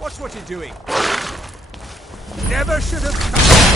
Watch what you're doing. Never should have come.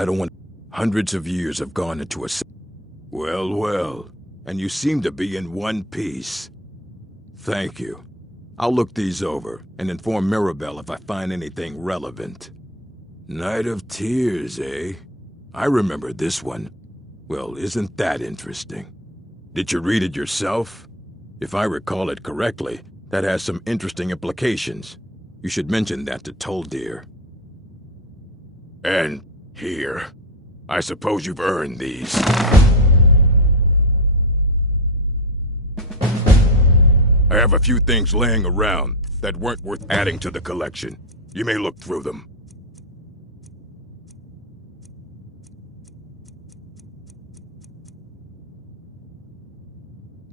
I don't want... Hundreds of years have gone into a... Well, well. And you seem to be in one piece. Thank you. I'll look these over and inform Mirabelle if I find anything relevant. Night of Tears, eh? I remember this one. Well, isn't that interesting? Did you read it yourself? If I recall it correctly, that has some interesting implications. You should mention that to Toldir. And here. I suppose you've earned these. I have a few things laying around that weren't worth adding to the collection. You may look through them.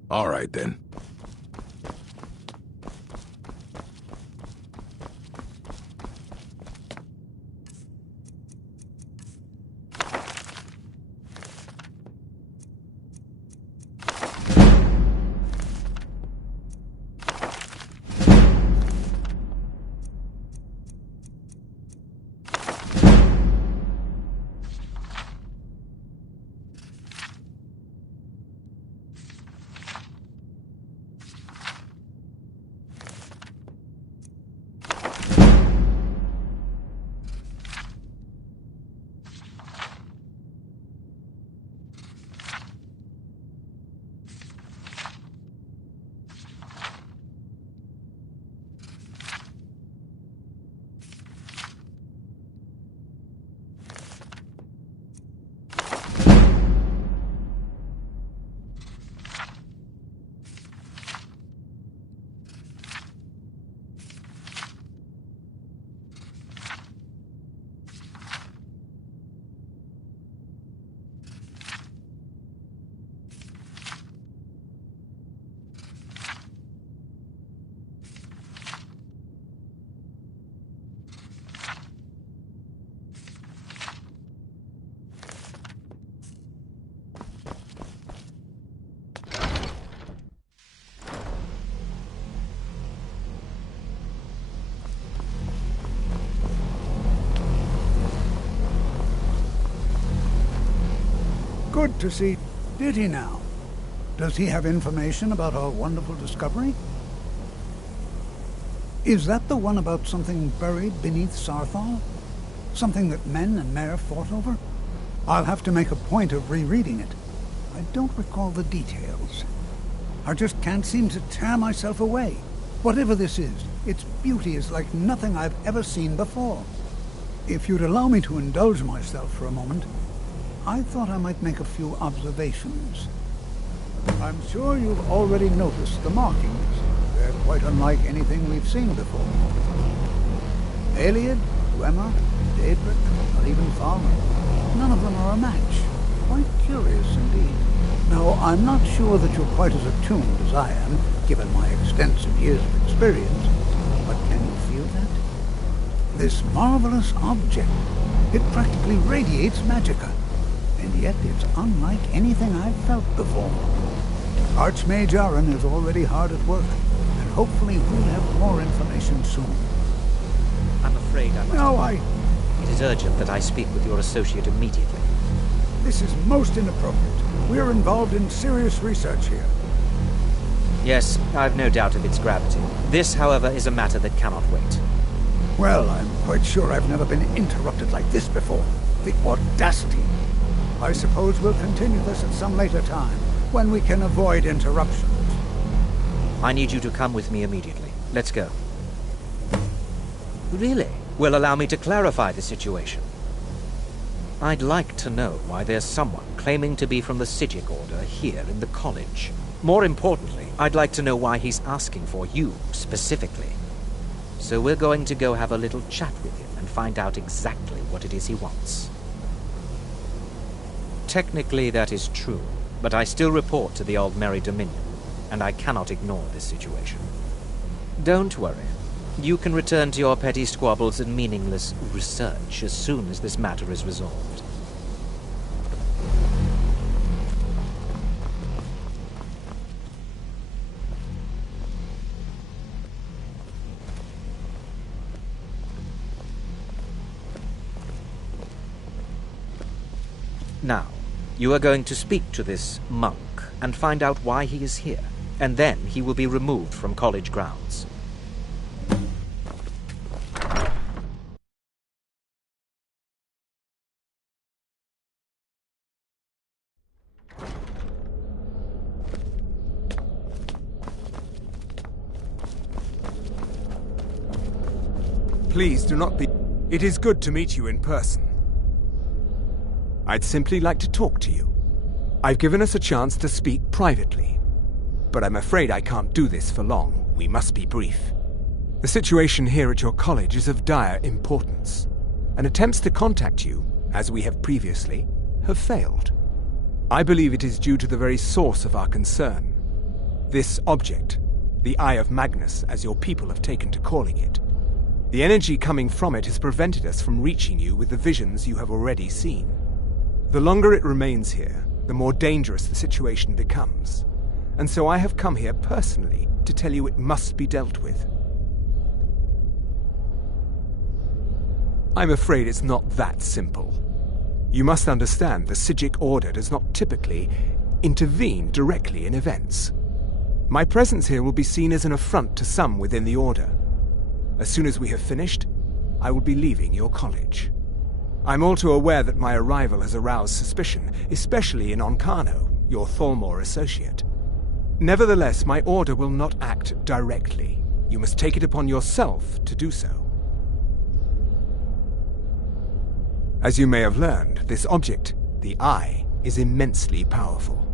All right, then. Good to see. Did he now? Does he have information about our wonderful discovery? Is that the one about something buried beneath Sarthal? Something that men and Mare fought over? I'll have to make a point of rereading it. I don't recall the details. I just can't seem to tear myself away. Whatever this is, its beauty is like nothing I've ever seen before. If you'd allow me to indulge myself for a moment, I thought I might make a few observations. I'm sure you've already noticed the markings. They're quite unlike anything we've seen before. Aliad, Dwemer, Daedric, or even Farmer. None of them are a match. Quite curious indeed. Now, I'm not sure that you're quite as attuned as I am, given my extensive years of experience, but can you feel that? This marvelous object, it practically radiates magicka, and yet it's unlike anything I've felt before. Archmage Aaron is already hard at work, and hopefully we'll have more information soon. I'm afraid I must... No, It is urgent that I speak with your associate immediately. This is most inappropriate. We're involved in serious research here. Yes, I've no doubt of its gravity. This, however, is a matter that cannot wait. Well, I'm quite sure I've never been interrupted like this before. The audacity. I suppose we'll continue this at some later time, when we can avoid interruptions. I need you to come with me immediately. Let's go. Really? Will allow me to clarify the situation. I'd like to know why there's someone claiming to be from the Psijic Order here in the college. More importantly, I'd like to know why he's asking for you, specifically. So we're going to go have a little chat with him and find out exactly what it is he wants. Technically, that is true, but I still report to the Aldmeri Dominion, and I cannot ignore this situation. Don't worry. You can return to your petty squabbles and meaningless research as soon as this matter is resolved. Now, you are going to speak to this monk and find out why he is here, and then he will be removed from college grounds. Please do not be... It is good to meet you in person. I'd simply like to talk to you. I've given us a chance to speak privately, but I'm afraid I can't do this for long. We must be brief. The situation here at your college is of dire importance, and attempts to contact you, as we have previously, have failed. I believe it is due to the very source of our concern. This object, the Eye of Magnus, as your people have taken to calling it. The energy coming from it has prevented us from reaching you with the visions you have already seen. The longer it remains here, the more dangerous the situation becomes, and so I have come here personally to tell you it must be dealt with. I'm afraid it's not that simple. You must understand the Psijic Order does not typically intervene directly in events. My presence here will be seen as an affront to some within the Order. As soon as we have finished, I will be leaving your college. I'm all too aware that my arrival has aroused suspicion, especially in Onkano, your Thalmor associate. Nevertheless, my order will not act directly. You must take it upon yourself to do so. As you may have learned, this object, the Eye, is immensely powerful.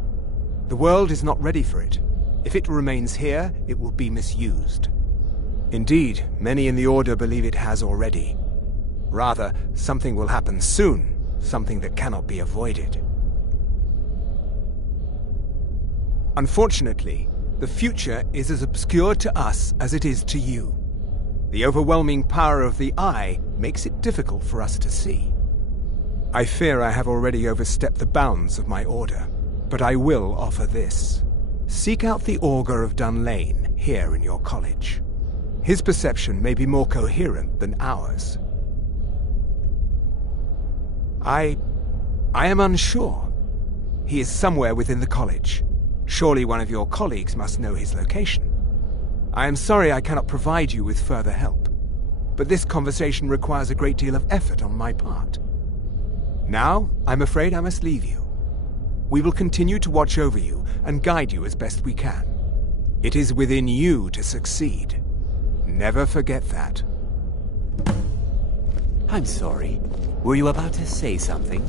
The world is not ready for it. If it remains here, it will be misused. Indeed, many in the Order believe it has already. Rather, something will happen soon, something that cannot be avoided. Unfortunately, the future is as obscure to us as it is to you. The overwhelming power of the Eye makes it difficult for us to see. I fear I have already overstepped the bounds of my order, but I will offer this. Seek out the Augur of Dunlane here in your college. His perception may be more coherent than ours. I am unsure. He is somewhere within the college. Surely one of your colleagues must know his location. I am sorry I cannot provide you with further help, but this conversation requires a great deal of effort on my part. Now, I'm afraid I must leave you. We will continue to watch over you and guide you as best we can. It is within you to succeed. Never forget that. I'm sorry. Were you about to say something?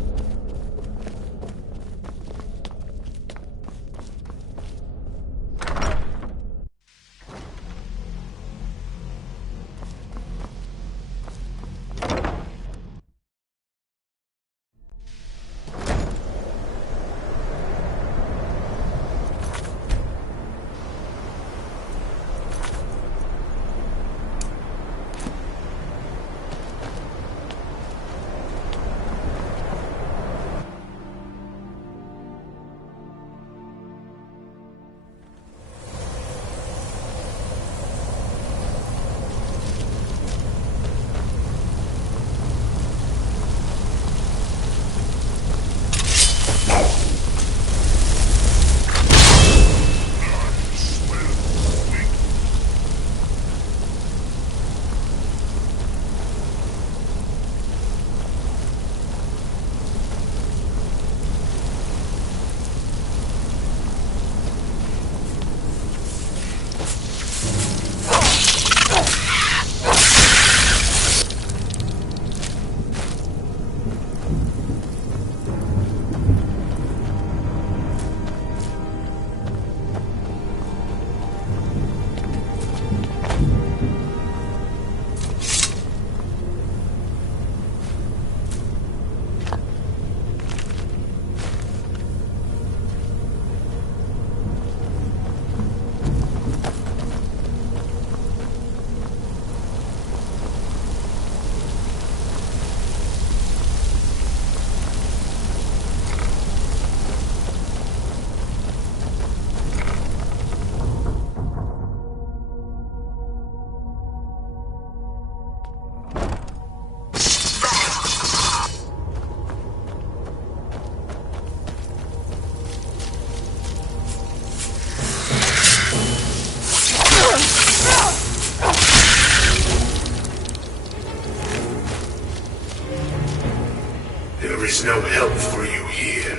There is no help for you here.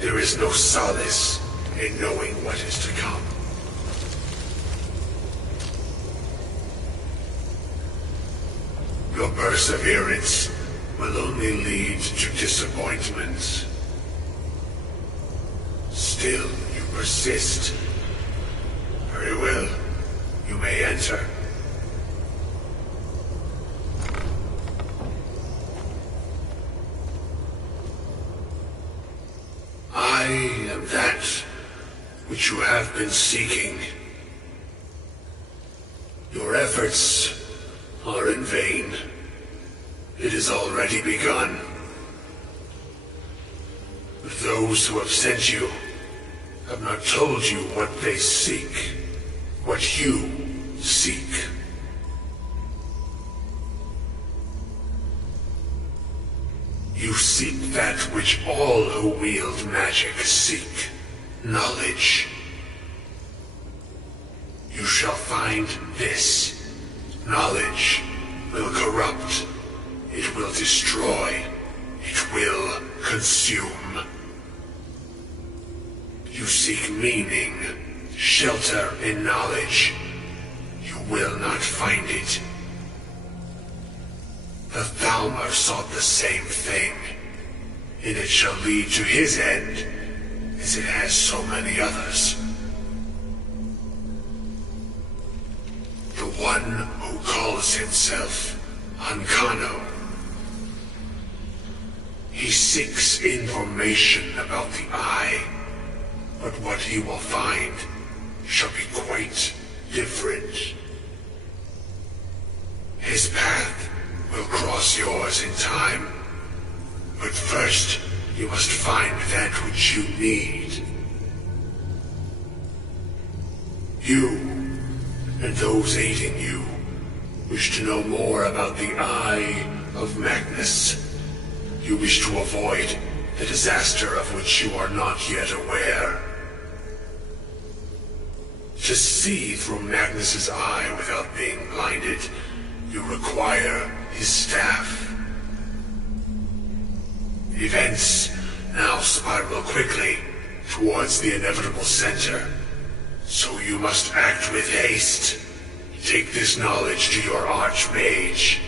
There is no solace in knowing what is to come. Your perseverance will only lead to disappointments. Still, you persist. Very well. You may enter. I am that which you have been seeking. Your efforts are in vain. It has already begun. But those who have sent you have not told you what they seek, what you seek. You seek that which all who wield magic seek, knowledge. You shall find this. Knowledge will corrupt. It will destroy. It will consume. You seek meaning, shelter in knowledge. You will not find it. The Thalmor sought the same thing, and it shall lead to his end, as it has so many others. The one who calls himself Ancano. He seeks information about the Eye, but what he will find shall be quite different. His path will cross yours in time, but first you must find that which you need. You, and those aiding you, wish to know more about the Eye of Magnus. You wish to avoid the disaster of which you are not yet aware. To see through Magnus's eye without being blinded, you require his staff. Events now spiral quickly towards the inevitable center, so you must act with haste. Take this knowledge to your Archmage.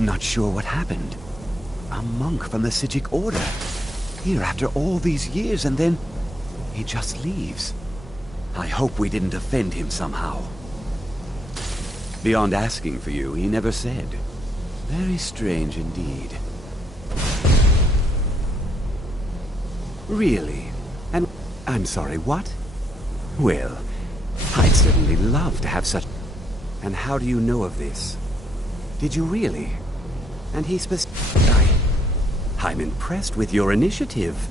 I'm not sure what happened. A monk from the Sijic Order. Here after all these years, and then he just leaves. I hope we didn't offend him somehow. Beyond asking for you, he never said. Very strange indeed. Really? And I'm sorry, what? Well, I'd certainly love to have such... And how do you know of this? Did you really? And he I'm impressed with your initiative.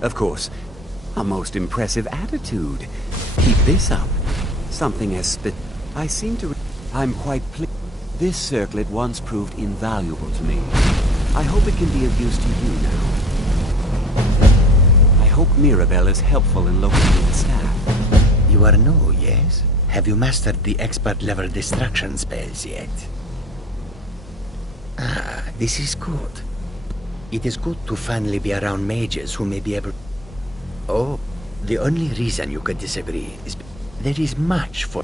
Of course, a most impressive attitude. Keep this up. Something as I seem to... I'm quite pleased. This circlet once proved invaluable to me. I hope it can be of use to you now. I hope Mirabelle is helpful in locating the staff. You are new, yes? Have you mastered the expert-level destruction spells yet? Ah, this is good. It is good to finally be around mages who may be able... Oh, the only reason you could disagree is there is much for...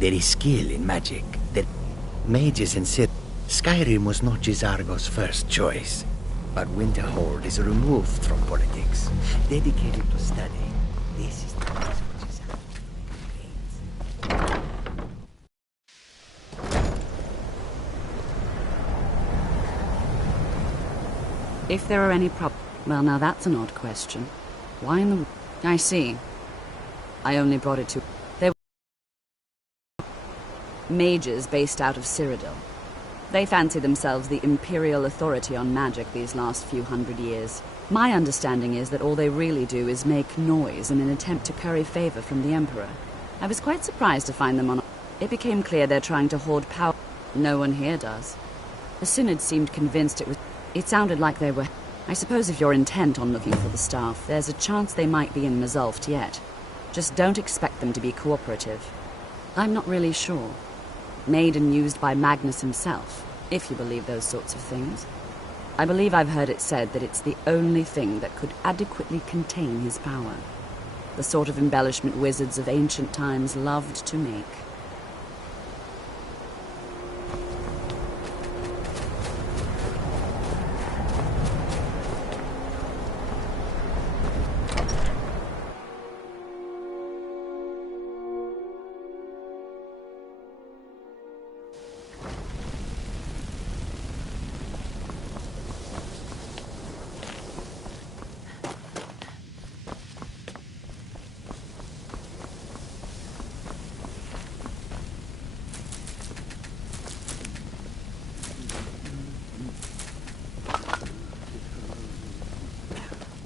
There is skill in magic. That mages and Skyrim was not Gisargo's first choice. But Winterhold is removed from politics, dedicated to study. This is the reason Gisargo If there are any Well, now that's an odd question. Why in the... I see. I only brought it to... They were mages based out of Cyrodiil. They fancy themselves the imperial authority on magic these last few hundred years. My understanding is that all they really do is make noise in an attempt to curry favor from the Emperor. I was quite surprised to find them on... It became clear they're trying to hoard power. No one here does. The Synod seemed convinced it was... It sounded like they were... I suppose if you're intent on looking for the staff, there's a chance they might be in Mazulft yet. Just don't expect them to be cooperative. I'm not really sure. Made and used by Magnus himself, if you believe those sorts of things. I believe I've heard it said that it's the only thing that could adequately contain his power. The sort of embellishment wizards of ancient times loved to make.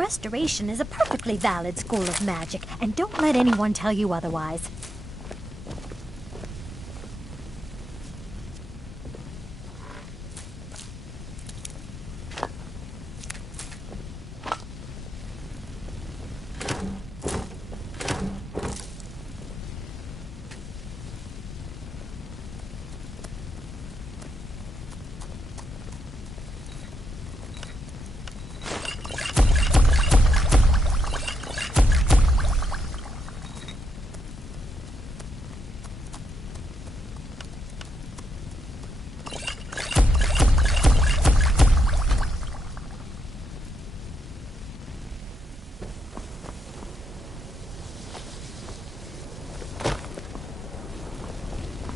Restoration is a perfectly valid school of magic, and don't let anyone tell you otherwise.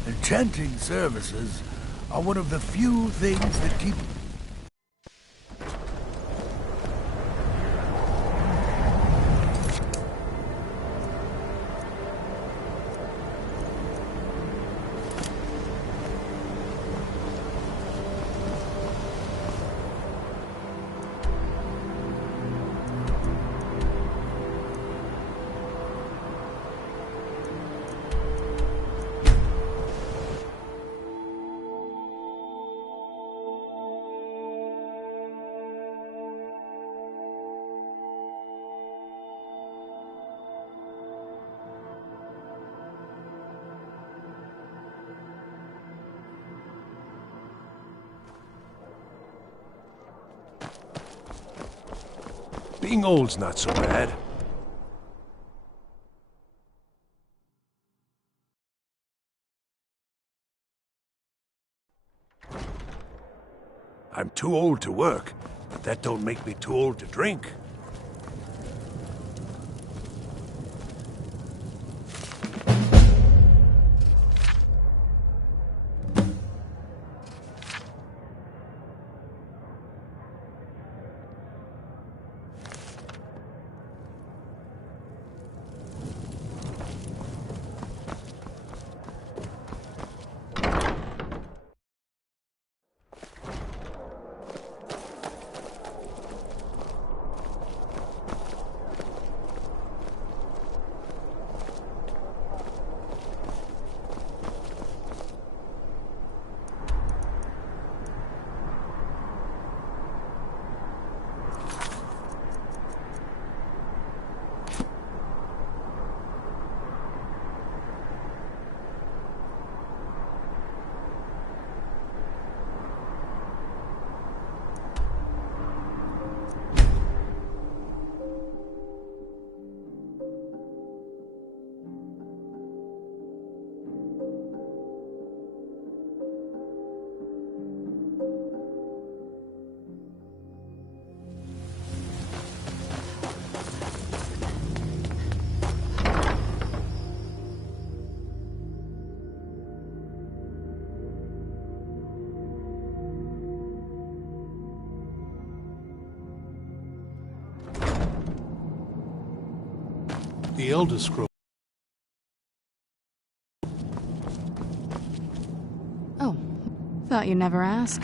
Enchanting services are one of the few things that keep... Being old's not so bad. I'm too old to work, but that don't make me too old to drink. The Elder Scroll. Oh, thought you'd never ask.